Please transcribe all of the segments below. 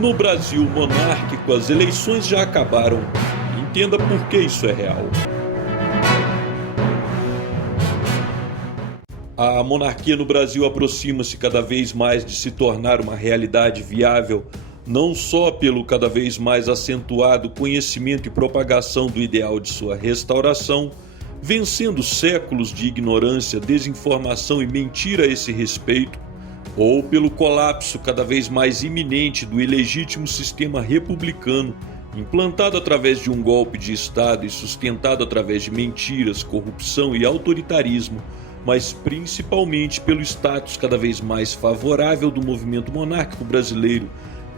No Brasil monárquico, as eleições já acabaram. Entenda por que isso é real. A monarquia no Brasil aproxima-se cada vez mais de se tornar uma realidade viável, não só pelo cada vez mais acentuado conhecimento e propagação do ideal de sua restauração, vencendo séculos de ignorância, desinformação e mentira a esse respeito, ou pelo colapso cada vez mais iminente do ilegítimo sistema republicano, implantado através de um golpe de Estado e sustentado através de mentiras, corrupção e autoritarismo, mas principalmente pelo status cada vez mais favorável do movimento monárquico brasileiro,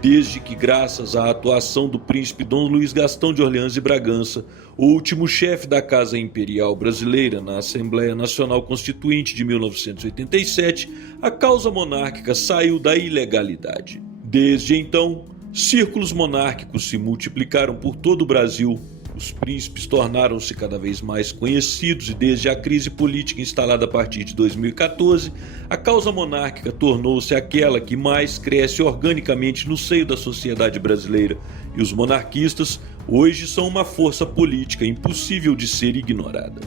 desde que, graças à atuação do príncipe Dom Luiz Gastão de Orleans e Bragança, o último chefe da Casa Imperial Brasileira na Assembleia Nacional Constituinte de 1987, a causa monárquica saiu da ilegalidade. Desde então, círculos monárquicos se multiplicaram por todo o Brasil. Os príncipes tornaram-se cada vez mais conhecidos e desde a crise política instalada a partir de 2014, a causa monárquica tornou-se aquela que mais cresce organicamente no seio da sociedade brasileira e os monarquistas hoje são uma força política impossível de ser ignorada.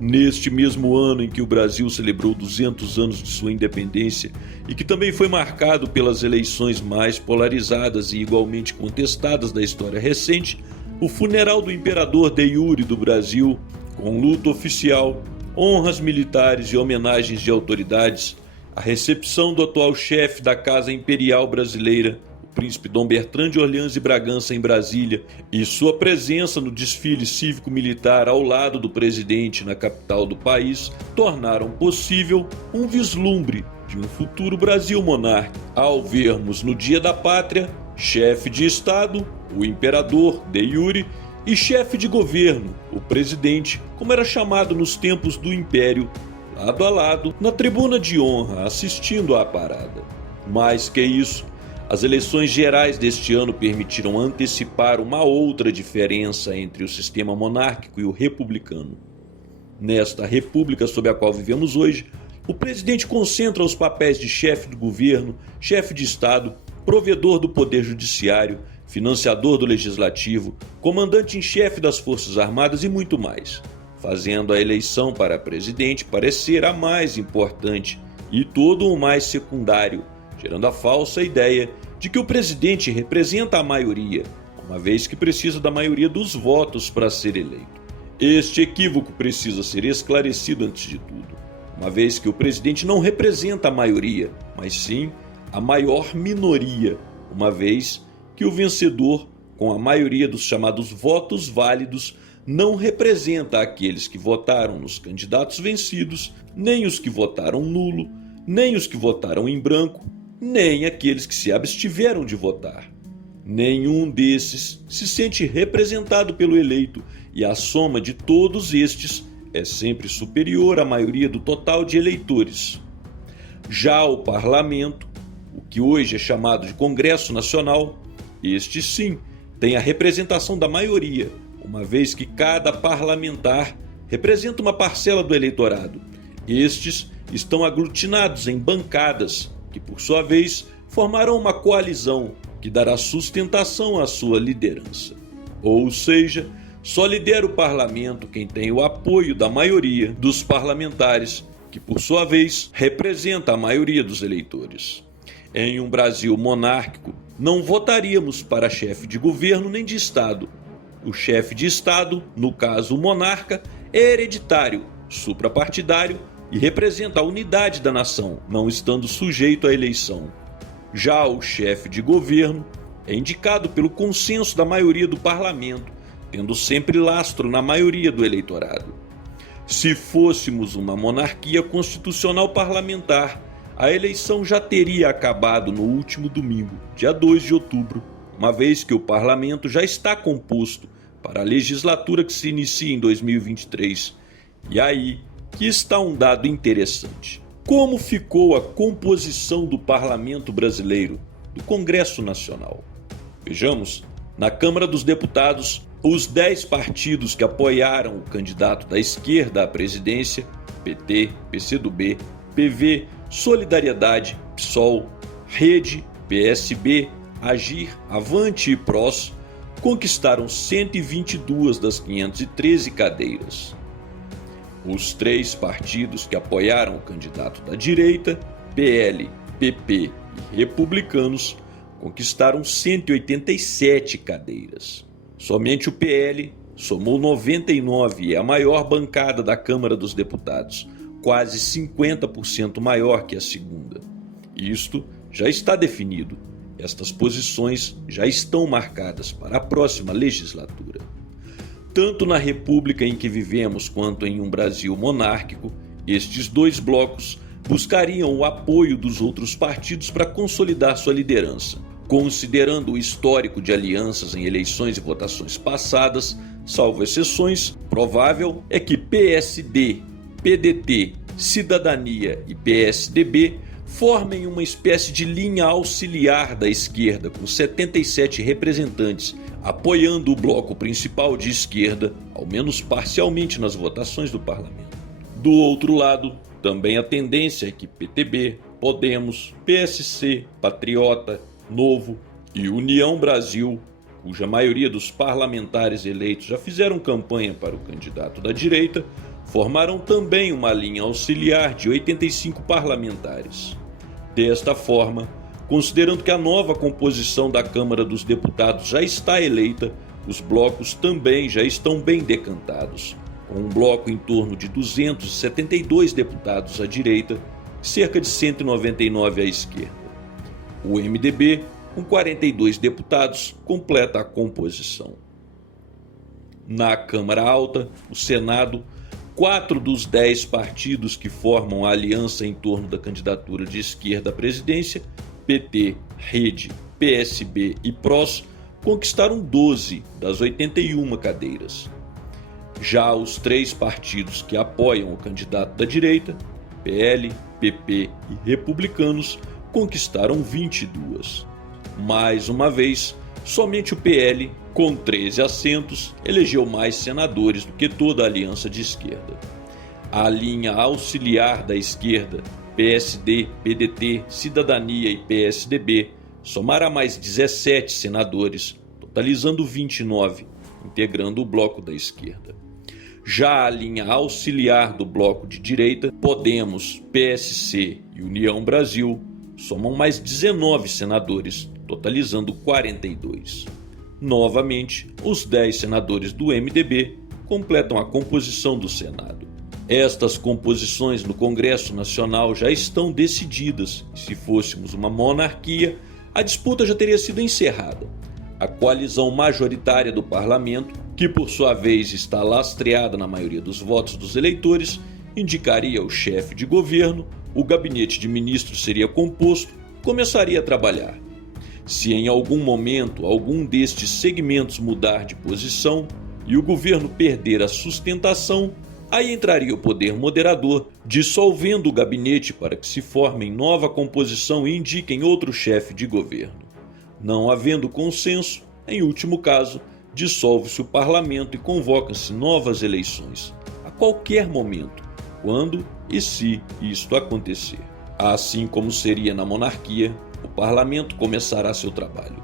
Neste mesmo ano em que o Brasil celebrou 200 anos de sua independência e que também foi marcado pelas eleições mais polarizadas e igualmente contestadas da história recente, o funeral do imperador de iure do Brasil, com luto oficial, honras militares e homenagens de autoridades, a recepção do atual chefe da Casa Imperial Brasileira, o príncipe Dom Bertrand de Orleans e Bragança em Brasília, e sua presença no desfile cívico-militar ao lado do presidente na capital do país, tornaram possível um vislumbre de um futuro Brasil monárquico, ao vermos no Dia da Pátria, chefe de Estado, o imperador de iure, e chefe de governo, o presidente, como era chamado nos tempos do Império, lado a lado, na tribuna de honra, assistindo à parada. Mais que isso, as eleições gerais deste ano permitiram antecipar uma outra diferença entre o sistema monárquico e o republicano. Nesta república sob a qual vivemos hoje, o presidente concentra os papéis de chefe do governo, chefe de Estado, provedor do poder judiciário, financiador do legislativo, comandante em chefe das Forças Armadas e muito mais, fazendo a eleição para presidente parecer a mais importante e todo o mais secundário, gerando a falsa ideia de que o presidente representa a maioria, uma vez que precisa da maioria dos votos para ser eleito. Este equívoco precisa ser esclarecido antes de tudo, uma vez que o presidente não representa a maioria, mas sim a maior minoria, uma vez que o vencedor, com a maioria dos chamados votos válidos, não representa aqueles que votaram nos candidatos vencidos, nem os que votaram nulo, nem os que votaram em branco, nem aqueles que se abstiveram de votar. Nenhum desses se sente representado pelo eleito e a soma de todos estes é sempre superior à maioria do total de eleitores. Já o parlamento, o que hoje é chamado de Congresso Nacional, este sim tem a representação da maioria, uma vez que cada parlamentar representa uma parcela do eleitorado. Estes estão aglutinados em bancadas, que por sua vez formarão uma coalizão que dará sustentação à sua liderança. Ou seja, só lidera o parlamento quem tem o apoio da maioria dos parlamentares, que por sua vez representa a maioria dos eleitores. Em um Brasil monárquico, não votaríamos para chefe de governo nem de Estado. O chefe de Estado, no caso o monarca, é hereditário, suprapartidário e representa a unidade da nação, não estando sujeito à eleição. Já o chefe de governo é indicado pelo consenso da maioria do parlamento, tendo sempre lastro na maioria do eleitorado. Se fôssemos uma monarquia constitucional parlamentar, a eleição já teria acabado no último domingo, dia 2 de outubro, uma vez que o parlamento já está composto para a legislatura que se inicia em 2023. E aí que está um dado interessante. Como ficou a composição do parlamento brasileiro, do Congresso Nacional? Vejamos, na Câmara dos Deputados, os 10 partidos que apoiaram o candidato da esquerda à presidência, PT, PCdoB, PV, Solidariedade, PSOL, Rede, PSB, Agir, Avante e PROS conquistaram 122 das 513 cadeiras. Os 3 partidos que apoiaram o candidato da direita, PL, PP e Republicanos, conquistaram 187 cadeiras. Somente o PL somou 99 e é a maior bancada da Câmara dos Deputados, quase 50% maior que a segunda. Isto já está definido. Estas posições já estão marcadas para a próxima legislatura. Tanto na república em que vivemos quanto em um Brasil monárquico, estes 2 blocos buscariam o apoio dos outros partidos para consolidar sua liderança. Considerando o histórico de alianças em eleições e votações passadas, salvo exceções, provável é que PSD, PDT, Cidadania e PSDB formem uma espécie de linha auxiliar da esquerda, com 77 representantes, apoiando o bloco principal de esquerda, ao menos parcialmente nas votações do parlamento. Do outro lado, também a tendência é que PTB, Podemos, PSC, Patriota, Novo e União Brasil, cuja maioria dos parlamentares eleitos já fizeram campanha para o candidato da direita, formaram também uma linha auxiliar de 85 parlamentares. Desta forma, considerando que a nova composição da Câmara dos Deputados já está eleita, os blocos também já estão bem decantados, com um bloco em torno de 272 deputados à direita e cerca de 199 à esquerda. O MDB, com 42 deputados, completa a composição. Na Câmara Alta, o Senado, 4 dos 10 partidos que formam a aliança em torno da candidatura de esquerda à presidência, PT, Rede, PSB e PROS, conquistaram 12 das 81 cadeiras. Já os 3 partidos que apoiam o candidato da direita, PL, PP e Republicanos, conquistaram 22. Mais uma vez, somente o PL, com 13 assentos, elegeu mais senadores do que toda a aliança de esquerda. A linha auxiliar da esquerda, PSD, PDT, Cidadania e PSDB, somará mais 17 senadores, totalizando 29, integrando o bloco da esquerda. Já a linha auxiliar do bloco de direita, Podemos, PSC e União Brasil, somam mais 19 senadores, totalizando 42. Novamente, os 10 senadores do MDB completam a composição do Senado. Estas composições no Congresso Nacional já estão decididas. Se fôssemos uma monarquia, a disputa já teria sido encerrada. A coalizão majoritária do parlamento, que por sua vez está lastreada na maioria dos votos dos eleitores, indicaria o chefe de governo, o gabinete de ministros seria composto, começaria a trabalhar. Se em algum momento algum destes segmentos mudar de posição e o governo perder a sustentação, aí entraria o poder moderador, dissolvendo o gabinete para que se formem nova composição e indiquem outro chefe de governo. Não havendo consenso, em último caso, dissolve-se o parlamento e convoca-se novas eleições, a qualquer momento, quando e se isto acontecer. Assim como seria na monarquia, o parlamento começará seu trabalho.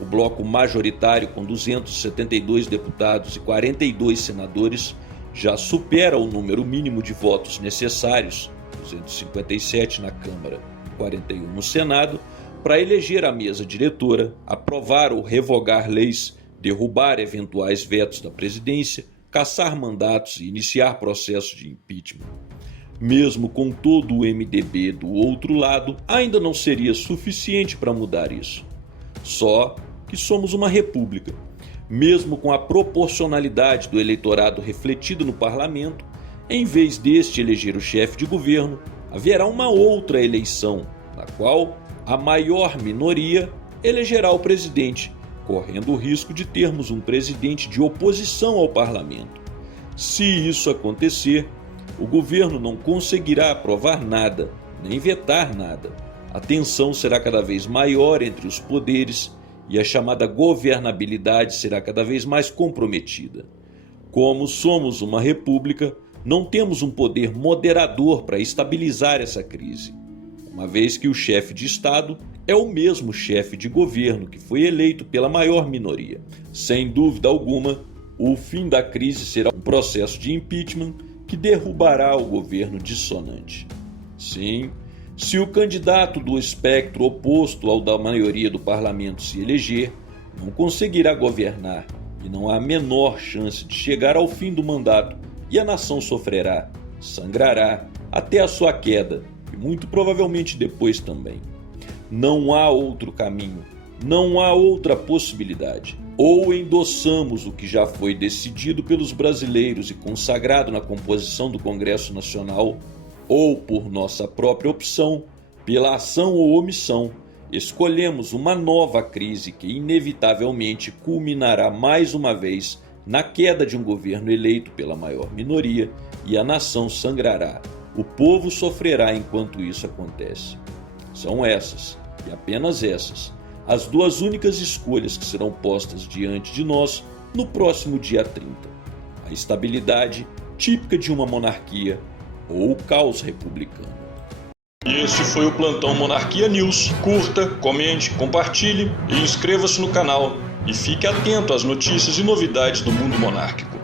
O bloco majoritário, com 272 deputados e 42 senadores, já supera o número mínimo de votos necessários, 257 na Câmara e 41 no Senado, para eleger a mesa diretora, aprovar ou revogar leis, derrubar eventuais vetos da presidência, cassar mandatos e iniciar processos de impeachment. Mesmo com todo o MDB do outro lado, ainda não seria suficiente para mudar isso. Só que somos uma república. Mesmo com a proporcionalidade do eleitorado refletido no parlamento, em vez deste eleger o chefe de governo, haverá uma outra eleição, na qual a maior minoria elegerá o presidente, correndo o risco de termos um presidente de oposição ao parlamento. Se isso acontecer, o governo não conseguirá aprovar nada, nem vetar nada. A tensão será cada vez maior entre os poderes e a chamada governabilidade será cada vez mais comprometida. Como somos uma república, não temos um poder moderador para estabilizar essa crise, uma vez que o chefe de Estado é o mesmo chefe de governo que foi eleito pela maior minoria. Sem dúvida alguma, o fim da crise será um processo de impeachment que derrubará o governo dissonante. Sim, se o candidato do espectro oposto ao da maioria do parlamento se eleger, não conseguirá governar e não há a menor chance de chegar ao fim do mandato e a nação sofrerá, sangrará até a sua queda e muito provavelmente depois também. Não há outro caminho, não há outra possibilidade. Ou endossamos o que já foi decidido pelos brasileiros e consagrado na composição do Congresso Nacional, ou por nossa própria opção, pela ação ou omissão, escolhemos uma nova crise que inevitavelmente culminará mais uma vez na queda de um governo eleito pela maior minoria e a nação sangrará. O povo sofrerá enquanto isso acontece. São essas, e apenas essas, as duas únicas escolhas que serão postas diante de nós no próximo dia 30. A estabilidade típica de uma monarquia ou o caos republicano. Esse foi o Plantão Monarquia News. Curta, comente, compartilhe e inscreva-se no canal. E fique atento às notícias e novidades do mundo monárquico.